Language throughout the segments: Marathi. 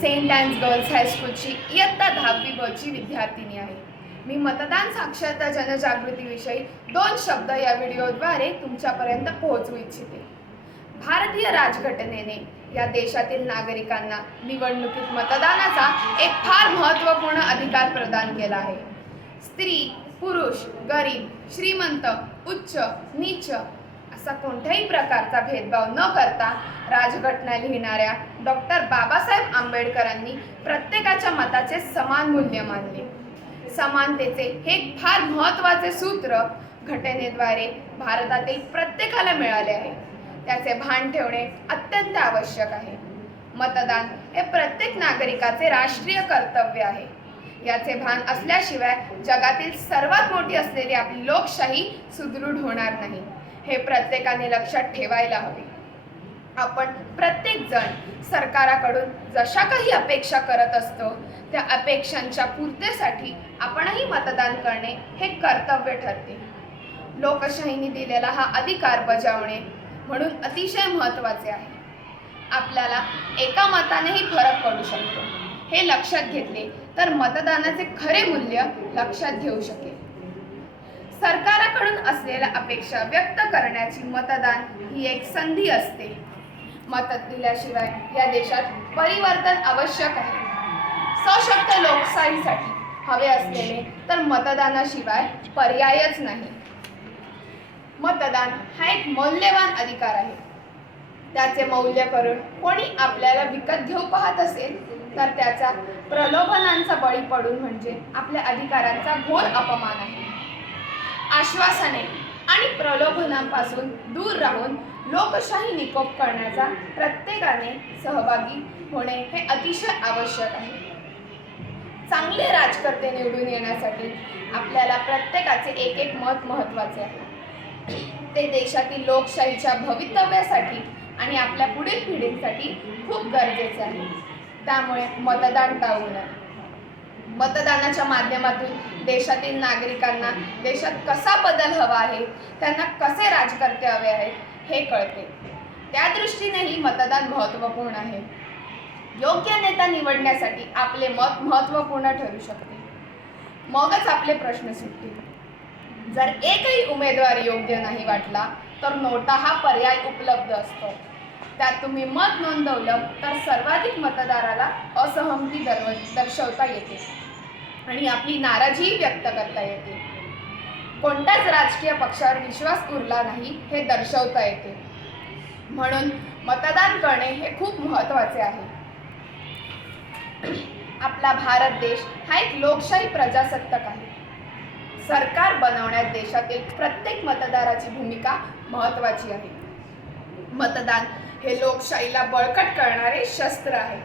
सेंट अँन्स गर्ल्स हायस्कूलची इयत्ता 10वी ब ची विद्यार्थिनी आहे. मी मतदान साक्षरता जनजागृतीविषयी 2 शब्द या व्हिडिओद्वारे तुमच्यापर्यंत पोहोचवू इच्छिते. भारतीय राज्यघटनेने या देशातील नागरिकांना निवडणुकीत मतदानाचा एक फार महत्त्वपूर्ण अधिकार प्रदान केला आहे. स्त्री, पुरुष, गरीब, श्रीमंत, उच्च, नीच असा कोणत्याही प्रकारचा भेदभाव न करता राजघटना लिहिणाऱ्या डॉक्टर बाबासाहेब आंबेडकरांनी प्रत्येकाच्या मताचे समान मूल्य मानले. समानतेचे हे एक फार महत्त्वाचे सूत्र घटनेद्वारे भारतातील प्रत्येकाला मिळाले आहे. त्याचे भान ठेवणे अत्यंत आवश्यक आहे. मतदान हे प्रत्येक नागरिकाचे राष्ट्रीय कर्तव्य आहे. याचे भान असल्याशिवाय जगातील सर्वात मोठी असलेली आपली लोकशाही सुदृढ होणार नाही. हे प्रत्येकाने लक्षात ठेवायला हवे. आपण प्रत्येक जण सरकाराकडून जशा काही अपेक्षा करत असतो त्या अपेक्षांच्या पूर्तीसाठी आपणही मतदान करणे हे कर्तव्य ठरते. लोकशाहीने दिलेला हा अधिकार बजावणे म्हणून अतिशय महत्त्वाचे आहे. आपल्याला एका मतानेही फरक पडू शकतो. हे लक्षात घेतले तर मतदानाचे खरे मूल्य लक्षात घेऊ शकेल. सरकाराकडून असलेल्या अपेक्षा व्यक्त करण्याची मतदान ही एक संधी असते. मत दिल्याशिवाय या देशात परिवर्तन आवश्यक आहे. सशक्त लोकशाहीसाठी हवे असलेले तर मतदानाशिवाय पर्यायच नाही. मतदान हा एक मौल्यवान अधिकार आहे. त्याचे मौल्य करून कोणी आपल्याला विकत घेऊ पाहत असेल तर त्याचा प्रलोभनांचा बळी पडून म्हणजे आपल्या अधिकारांचा घोर अपमान आहे. आश्वासने आणि प्रलोभनांपासून दूर राहून लोकशाही निकोप करण्याचा प्रत्येकाने सहभागी होणे हे अतिशय आवश्यक आहे. चांगले राजकर्ते निवडून येण्यासाठी आपल्याला प्रत्येकाचे एक एक मत महत्त्वाचे आहे. ते देशातील लोकशाहीच्या भवितव्यासाठी आणि आपल्या पुढील पिढींसाठी खूप गरजेचे आहे. त्यामुळे मतदान टाळू नये. मतदानाच्या माध्यमातून देशातील नागरिकांना देशात कसा बदल हवा आहे, त्यांना कसे राजकर्ते हवे आहेत हे कळते. त्या दृष्टीनेही मतदान महत्त्वपूर्ण आहे. योग्य नेता निवडण्यासाठी आपले मत महत्त्वपूर्ण ठरू शकते. मगच आपले प्रश्न सुटतील. जर एकही उमेदवार योग्य नाही वाटला तर नोटा हा पर्याय उपलब्ध असतो. त्यात तुम्ही मत नोंदवलं तर सर्वाधिक मतदाराला असहमती दर्शवता येते आणि आपली नाराजीही व्यक्त करता येते. कोणत्याच राजकीय पक्षावर विश्वास उरला नाही हे दर्शवता येते. म्हणून मतदान करणे हे खूप महत्त्वाचे आहे. आपला भारत देश हा एक लोकशाही प्रजासत्ताक आहे. सरकार बनवण्यात देशातील प्रत्येक मतदाराची भूमिका महत्त्वाची आहे. मतदान हे लोकशाहीला बळकट करणारे शस्त्र आहे.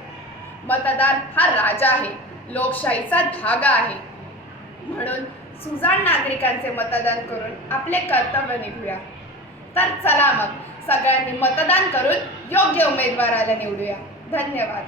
मतदार हा राजा आहे, लोकशाहीचा धागा आहे. म्हणून सुजाण नागरिकांचे मतदान करून आपले कर्तव्य निभूया. तर चला मग सगळ्यांनी मतदान करून योग्य उमेदवाराला निवडूया. धन्यवाद.